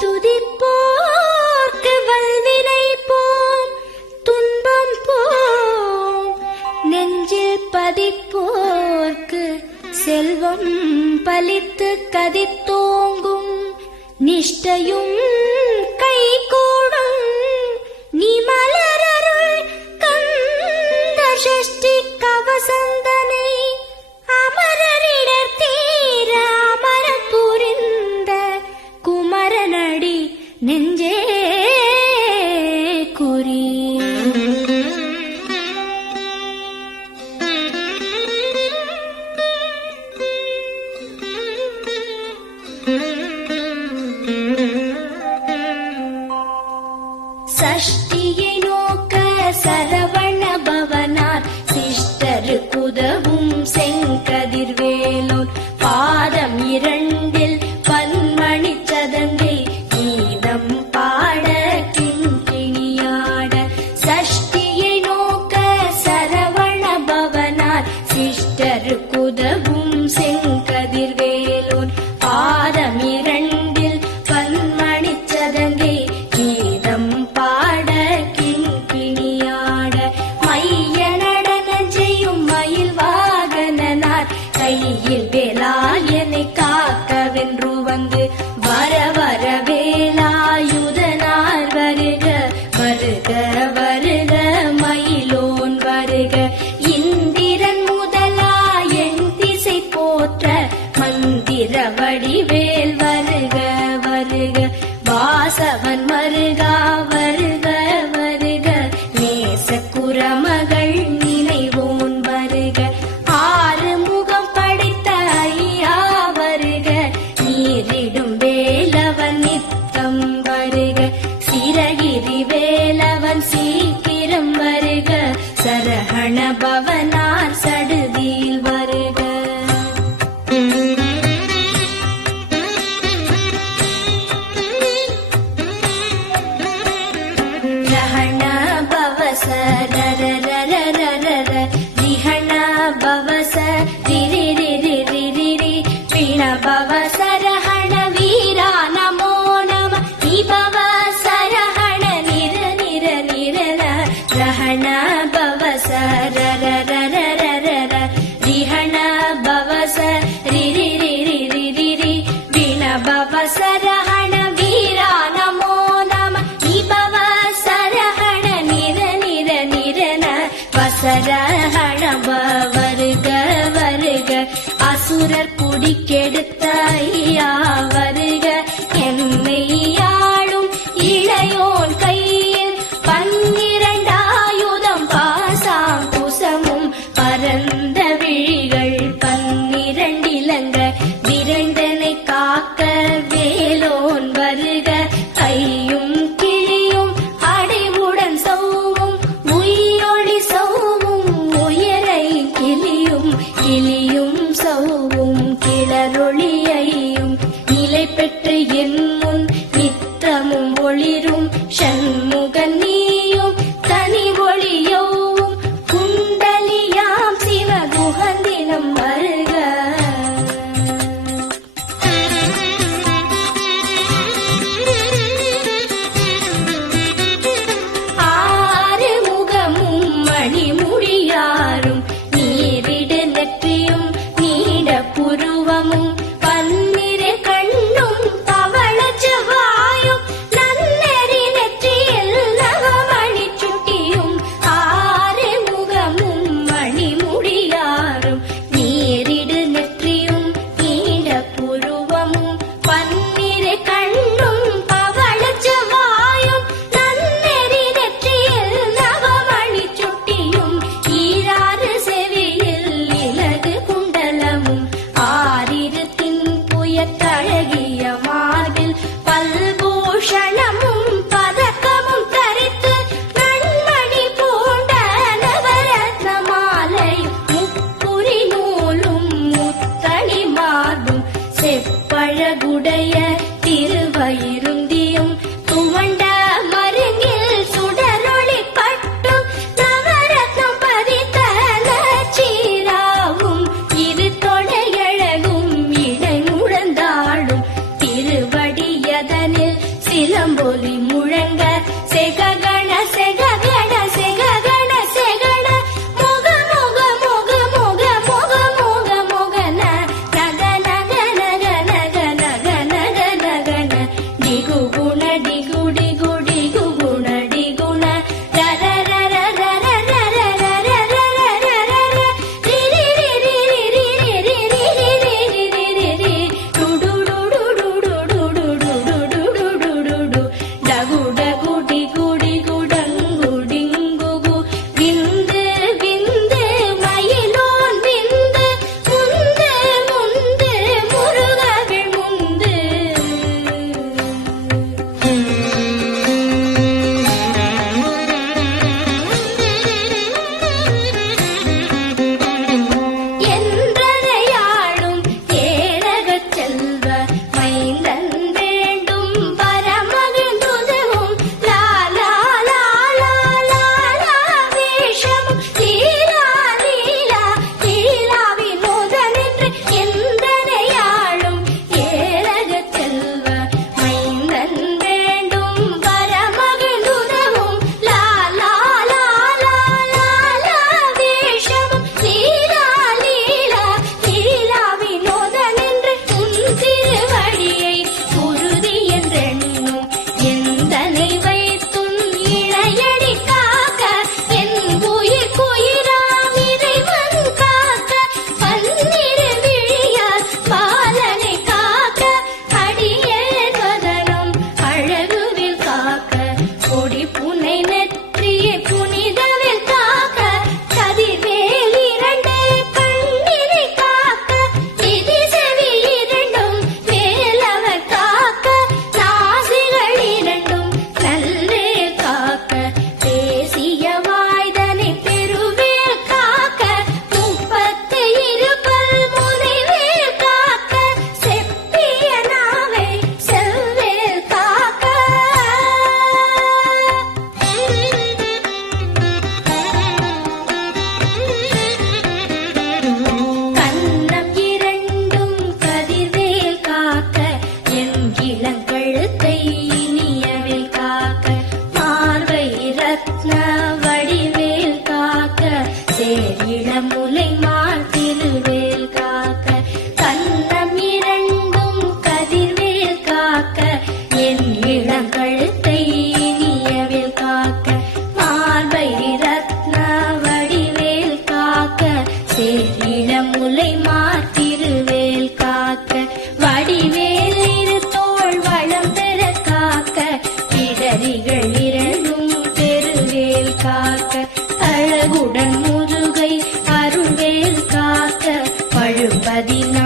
துதிப்போர்க்கு வல்வினை போம், துன்பம் போம், நெஞ்சில் பதிப்போர்க்கு செல்வம் பலித்து கதித்தோங்கும், நிஷ்டையும் கைகூடும் நீ மலரருள் கந்த சஷ்டி கவசந்தனை, அமரரிடர் தீர அமரம் புரிந்த குமரனடி நெஞ்சே குறி. சஷ்டியை நோக்க சரவண பவனார் சிஷ்டருக்குதவும் செங்கதிர்வேலோன், பாதம் இரண்டில் பன்மணி சதங்கை கீதம் பாட கிண்கிணியாட. சஷ்டியை நோக்க சரவண பவனார் சிஷ்டருக்குதவும் செங்கதிர்வேலோன், பாதம் இரண்டில் பன்மணி சதங்கை கீதம் பாட கிண்கிணியாட. மைய நடன செய்யும் மயில் வாகனனார் கையில் வேலாயனை காக்கவென்று வந்து, வர வர வேலாயுதனார் வருக வருக வருக மயிலோன் வருக. இந்திரன் முதலா என் திசை போற்ற மந்திர வடிவேல் வருக வருக. வாசவன் மருகா வருக வருக, நேச குரமகள் நினைவோன் வருக. ஆறு முகம் படைத்த ஐயா வருக, நீரிடும் வேலவன் நித்தம் வருக. சிரகிரி வேலவன் சீக்கிரம் வருக, சரஹண பவனார் சடுதியில் வருக. ரஹண பவச ரரரரரரர, ரிஹண பவச ரிரிரிரிரிரிரி, பிண பவச ரஹண வீரா நமோ நம, நிபவ சரஹண நிர நிர நிரர. ரஹண பவச ரரரரரரர, ரிஹண பவச ரிரிரிரிரிரிரி, பிண பவச ரஹண வீரா நமோ நம, நிபவ சரஹண நிர நிர நிரன. வசரஹண வருக வருக, அசுரர் குடிக்கெடுத்த ஐயா வருக. என்னை ஆளும் இளையோன் கையில் பன்னிரண்டாயுதம் பாசாம் குசமும், பரந்த விழிகள் பன்னிரண்டிலங்க விரைந்தனை காக்க வேலோன் வருக. கையும் கிளியும் அடைவுடன் சௌவும், உயிரொளி சௌவும் உயரை கிளியும், கிளியும் சௌவும் கிளரொளியையும், நிலை பெற்று என் முன் நித்தமும் ஒளிரும் ஷண்முகன் நீயும், தனி ஒளியோவும் குண்டலியாம் சிவகுகந்தினம் வருக. ஆறு முகமும் மணிமுடியாரும், நீரிடு நெற்றியும் நீட புருவமும், பன்னிரு கண்ணும் பவள செவ்வாயும், நன்னெறி நெற்றியில் நவமணி சுட்டியும். ஆறு முகமும் மணிமுடியாரும், நீரிடு நெற்றியும் நீட புருவமும், பன்னிரு கண்ணும் பவள செவ்வாயும், நன்னெறி நெற்றியில் நவமணி சுட்டியும். ஈராறு செவியில் இலகு குண்டலமும், ஆறிரு தின்புயத்தழகிய மார்பில் பல்பூஷணமும் பதக்கமும் தரித்து, நன்மணி பூண்ட நவரத்ன மாலையும், முப்புரி நூலும் முத்தணி மார்பும், செப்பழகுடைய திருவயிருந்தியும், துவண்ட மருங்கில் சுடரொளி பட்டும், நவரத்னம் பதித்த நச்சீராவும், இரு தொடையழகும் இடை முழந்தாடும், திருவடியத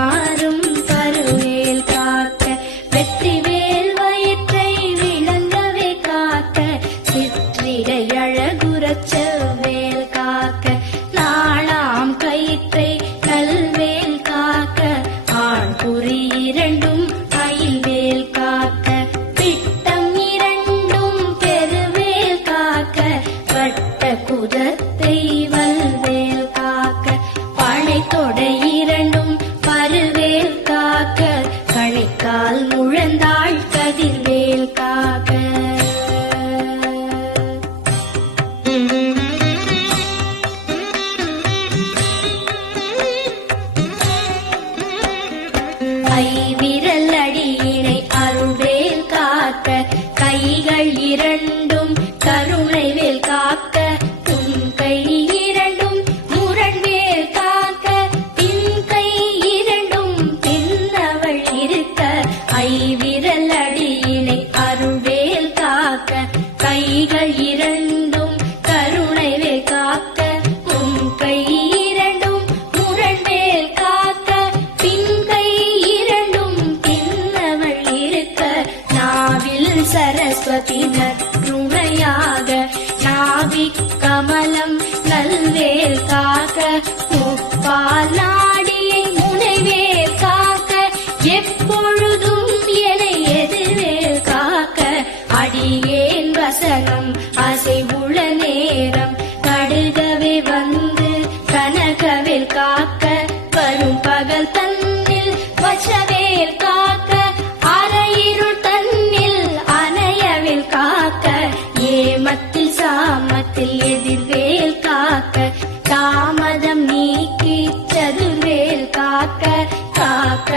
நாரும் கருவேல் காக்க வெற்றிவேல் வயிற்றை விளங்கவே காக்க சிற்றிடை அழகுறச் செவ்வேல் காக்க நாளாம் கயிற்றை கல்வேல் காக்க ஆண் குறி இரண்டும் அயில்வேல் காக்க பிட்டம் இரண்டும் பெருவேல் காக்க வட்ட குதத்தை வல்வேல் காக்க பனை தொடை இரண்டும் பருவேல் காக்க கணைக்கால் முழந்தாள் கதிர்வேல் காக்க ஐவிரல் அடியினை அருள்வேல் காக்க கைகள் இரண்டும் கருணைவேல் காக்க உன் கை இரண்டும் முரண்வேல் காக்க பின் கை இரண்டும் பின்னவள் இருக்க ஐவிரல் அடியினை அருள்வேல் காக்க கைகள் இரண்டும் கருணைவேல் காக்க உன் கை இரண்டும் முரண்வேல் காக்க பின் கை இரண்டும் பின்னவள் இருக்க நாவில் சரஸ்வதி நற்றுணையாக நாவிக் கமலம் நல்வேல் காக்க முப்பால் நாடியை முனைவேல் காக்க எப்பொழுதும் என எதிர்வேல் காக்க அடியேன் வசனம் அசைவுள நேரம் கடுகவே வந்து கனகவேல் காக்க வரும் பகல் தன்னில் வச்சவேல் காக்க அரையிருள் தன்னில் அணையவேல் காக்க ஏமத்தில் சாமத்தில் எதிர்வேல் காக்க தாமதம் நீக்கி சதுர்வேல் காக்க காக்க